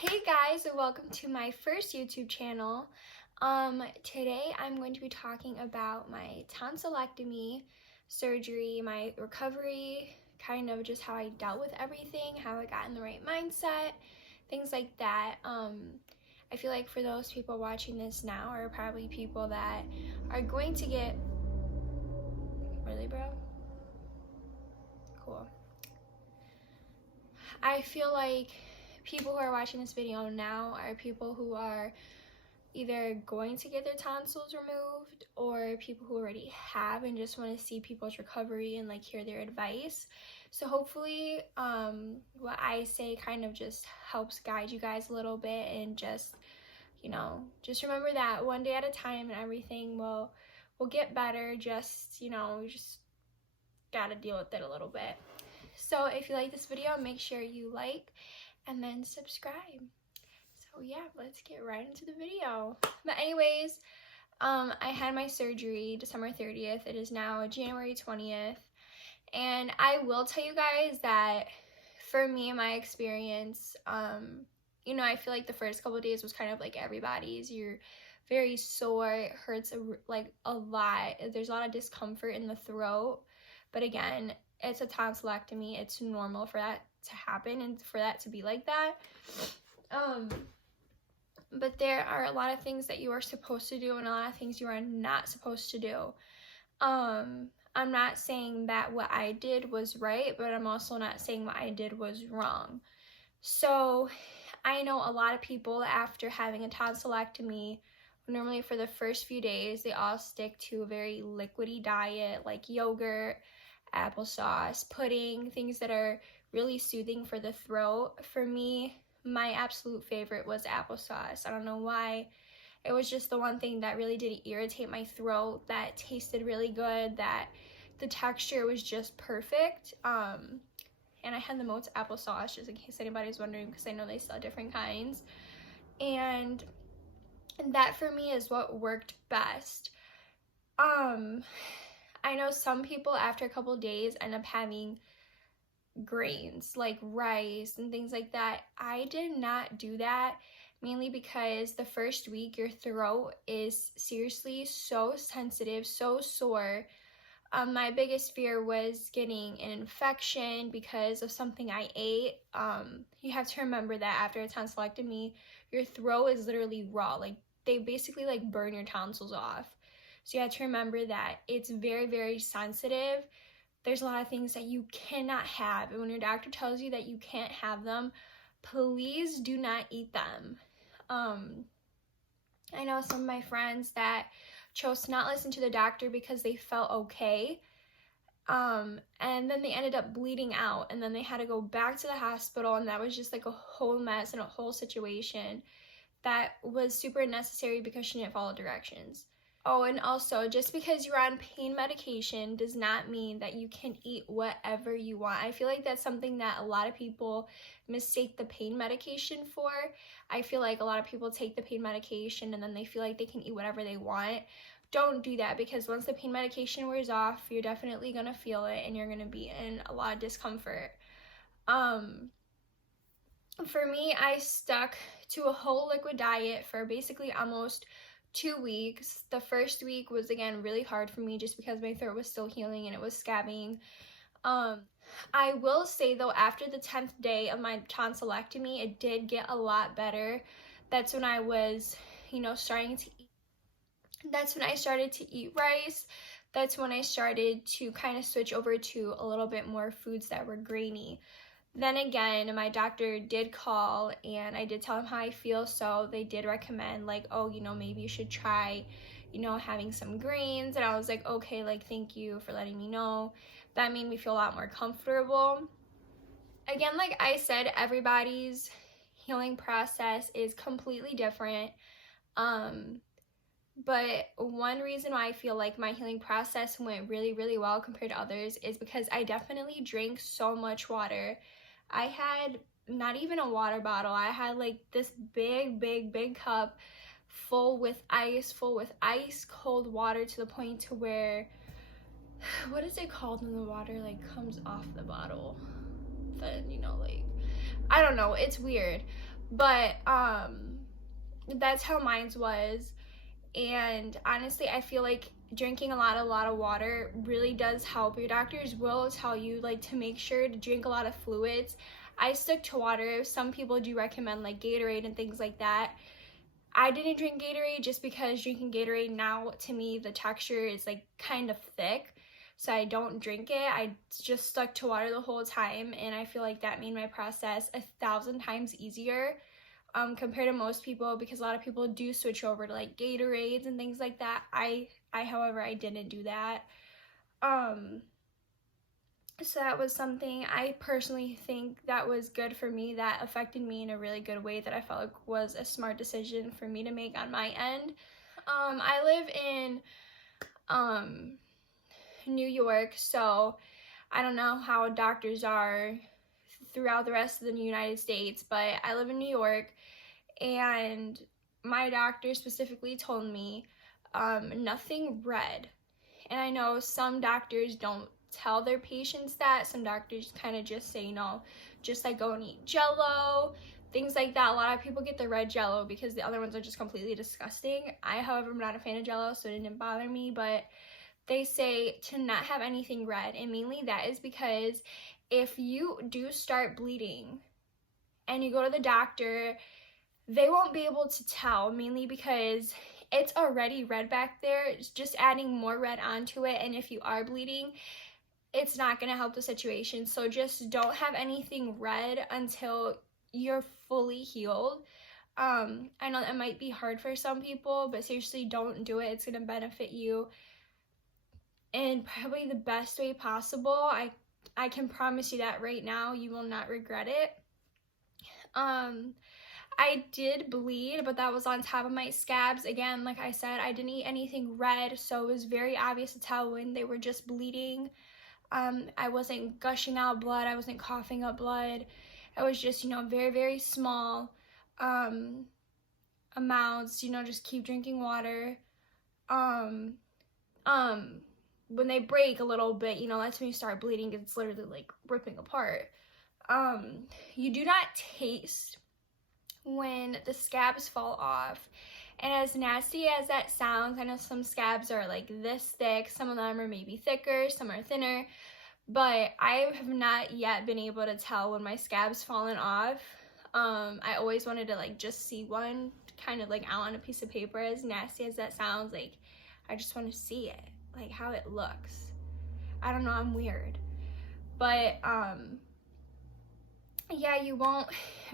Hey guys, and welcome to my first YouTube channel. Today I'm going to be talking about my tonsillectomy surgery, my recovery, kind of just how I dealt with everything, how I got in the right mindset, things like that. I feel like for those people watching this now are probably people that are going to get, really bro? Cool. I feel like people who are watching this video now are people who are either going to get their tonsils removed or people who already have and just want to see people's recovery and like hear their advice. So hopefully what I say kind of just helps guide you guys a little bit, and just just remember that one day at a time and everything will get better. Just just gotta deal with it a little bit. So if you like this video, make sure you like and then subscribe. So yeah, let's get right into the video. But anyways, I had my surgery December 30th. It is now January 20th. And I will tell you guys that for me, my experience, I feel like the first couple of days was kind of like everybody's. You're very sore, it hurts a lot. There's a lot of discomfort in the throat. But again, it's a tonsillectomy. It's normal for that to happen and for that to be like that. But there are a lot of things that you are supposed to do and a lot of things you are not supposed to do. I'm not saying that what I did was right, but I'm also not saying what I did was wrong. So I know a lot of people after having a tonsillectomy, normally for the first few days, they all stick to a very liquidy diet like yogurt, applesauce, pudding, things that are really soothing for the throat. For me, my absolute favorite was applesauce. I don't know why. It was just the one thing that really didn't irritate my throat, that tasted really good, that the texture was just perfect. And I had the most applesauce, just in case anybody's wondering, because I know they sell different kinds. And that for me is what worked best. I know some people after a couple days end up having grains like rice and things like that. I did not do that, mainly because the first week your throat is seriously so sensitive, so sore. My biggest fear was getting an infection because of something I ate. You have to remember that after a tonsillectomy, your throat is literally raw. Like they basically like burn your tonsils off. So you have to remember that it's very, very sensitive. There's a lot of things that you cannot have. And when your doctor tells you that you can't have them, please do not eat them. I know some of my friends that chose to not listen to the doctor because they felt okay. And then they ended up bleeding out, and then they had to go back to the hospital, and that was just like a whole mess and a whole situation that was super unnecessary because she didn't follow directions. Oh, and also, just because you're on pain medication does not mean that you can eat whatever you want. I feel like that's something that a lot of people mistake the pain medication for. I feel like a lot of people take the pain medication and then they feel like they can eat whatever they want. Don't do that, because once the pain medication wears off, you're definitely going to feel it and you're going to be in a lot of discomfort. For me, I stuck to a whole liquid diet for basically almost 2 weeks. The first week was again really hard for me just because my throat was still healing and it was scabbing. I will say though, after the 10th day of my tonsillectomy, it did get a lot better. That's when I was, starting to eat. That's when I started to eat rice. That's when I started to kind of switch over to a little bit more foods that were grainy. Then again, my doctor did call and I did tell him how I feel, so they did recommend like, oh, maybe you should try, having some grains. And I was like, okay, like, thank you for letting me know. That made me feel a lot more comfortable. Again, like I said, everybody's healing process is completely different. But one reason why I feel like my healing process went really, really well compared to others is because I definitely drank so much water. I had not even a water bottle. I had like this big cup full with ice cold water, to the point to where, what is it called when the water like comes off the bottle? Then, like, I don't know, it's weird. But that's how mine was. And honestly, I feel like drinking a lot of water really does help. Your doctors will tell you like to make sure to drink a lot of fluids. I stick to water. Some people do recommend like Gatorade and things like that. I didn't drink Gatorade just because drinking Gatorade now, to me, the texture is like kind of thick, so I don't drink it. I just stuck to water the whole time, and I feel like that made my process 1,000 times easier compared to most people, because a lot of people do switch over to like Gatorades and things like that. However, I didn't do that. So that was something I personally think that was good for me, that affected me in a really good way, that I felt like was a smart decision for me to make on my end. I live in New York, so I don't know how doctors are throughout the rest of the United States, but I live in New York, and my doctor specifically told me nothing red. And I know some doctors don't tell their patients that. Some doctors kind of just say, just like go and eat Jello, things like that. A lot of people get the red Jello because the other ones are just completely disgusting. I, however, am not a fan of Jello, so it didn't bother me, but they say to not have anything red, and mainly that is because if you do start bleeding and you go to the doctor, they won't be able to tell, mainly because it's already red back there. It's just adding more red onto it, and if you are bleeding, it's not going to help the situation. So just don't have anything red until you're fully healed. I know that might be hard for some people, but seriously, don't do it. It's going to benefit you in probably the best way possible. I can promise you that right now. You will not regret it. I did bleed, but that was on top of my scabs. Again, like I said, I didn't eat anything red, so it was very obvious to tell when they were just bleeding. I wasn't gushing out blood. I wasn't coughing up blood. It was just, very, very small amounts. Just keep drinking water. When they break a little bit, that's when you start bleeding. It's literally like ripping apart. You do not taste when the scabs fall off. And as nasty as that sounds, I know some scabs are like this thick, some of them are maybe thicker, some are thinner, but I have not yet been able to tell when my scab's fallen off. I always wanted to like just see one kind of like out on a piece of paper. As nasty as that sounds, like I just want to see it, like how it looks. I don't know, I'm weird. But yeah, you won't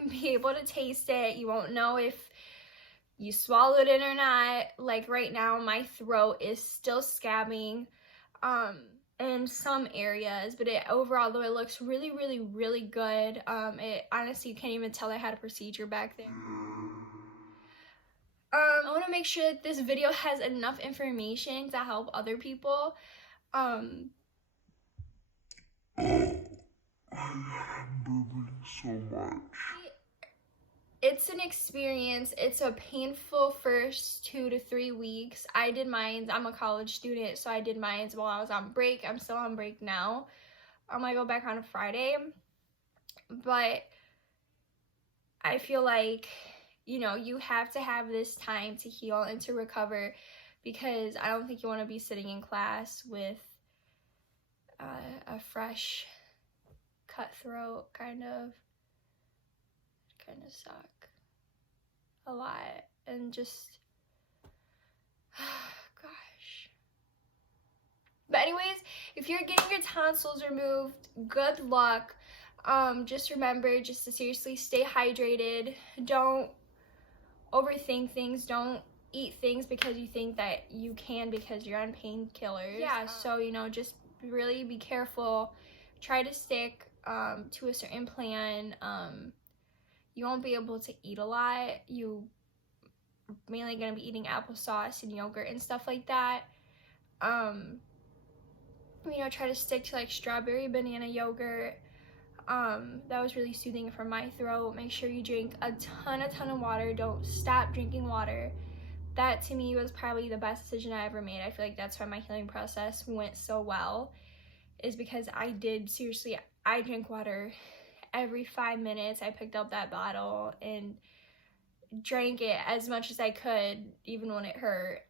be able to taste it. You won't know if you swallowed it or not. Like right now, my throat is still scabbing in some areas, but overall, though, it looks really, really, really good. It honestly, you can't even tell I had a procedure back there. I want to make sure that this video has enough information to help other people. I am moving so much. It's an experience. It's a painful first 2 to 3 weeks. I did mine. I'm a college student, so I did mine while I was on break. I'm still on break now. I go back on a Friday. But I feel like, you have to have this time to heal and to recover, because I don't think you want to be sitting in class with a fresh cut throat. Kind of suck a lot. And just gosh. But anyways, if you're getting your tonsils removed, good luck. Just remember just to seriously stay hydrated. Don't overthink things. Don't eat things because you think that you can because you're on painkillers. Yeah, so just really be careful. Try to stick to a certain plan. You won't be able to eat a lot. You mainly gonna be eating applesauce and yogurt and stuff like that. Try to stick to like strawberry banana yogurt. That was really soothing for my throat. Make sure you drink a ton of water. Don't stop drinking water. That to me was probably the best decision I ever made. I feel like that's why my healing process went so well, is because I drink water every 5 minutes I picked up that bottle and drank it as much as I could, even when it hurt.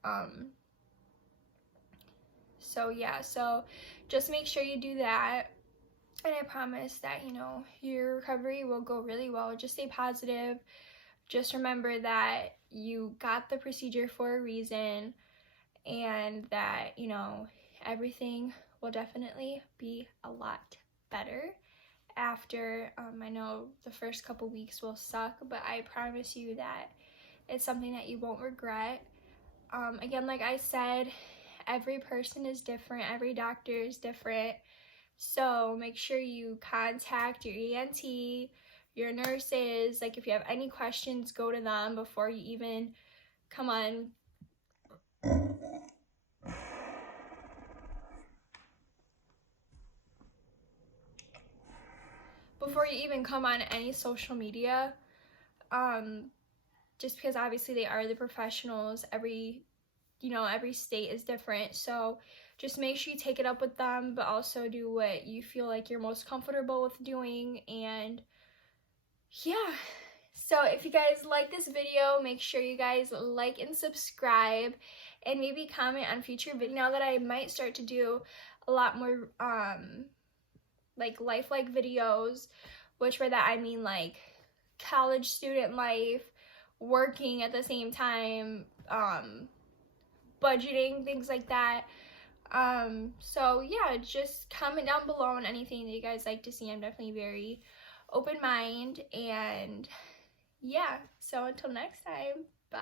So yeah, so just make sure you do that, and I promise that, you know, your recovery will go really well. Just stay positive. Just remember that you got the procedure for a reason, and that, you know, everything will definitely be a lot better after. I know the first couple weeks will suck, but I promise you that it's something that you won't regret. Again, like I said, every person is different, every doctor is different, so make sure you contact your ENT, your nurses. Like, if you have any questions, go to them before you even come on any social media, just because obviously they are the professionals. Every state is different, so just make sure you take it up with them, but also do what you feel like you're most comfortable with doing. And yeah, so if you guys like this video, make sure you guys like and subscribe, and maybe comment on future videos. Now that I might start to do a lot more like life-like videos, which by that I mean like college student life, working at the same time, budgeting, things like that. So yeah, just comment down below on anything that you guys like to see. I'm definitely very open mind, and yeah, so until next time, bye.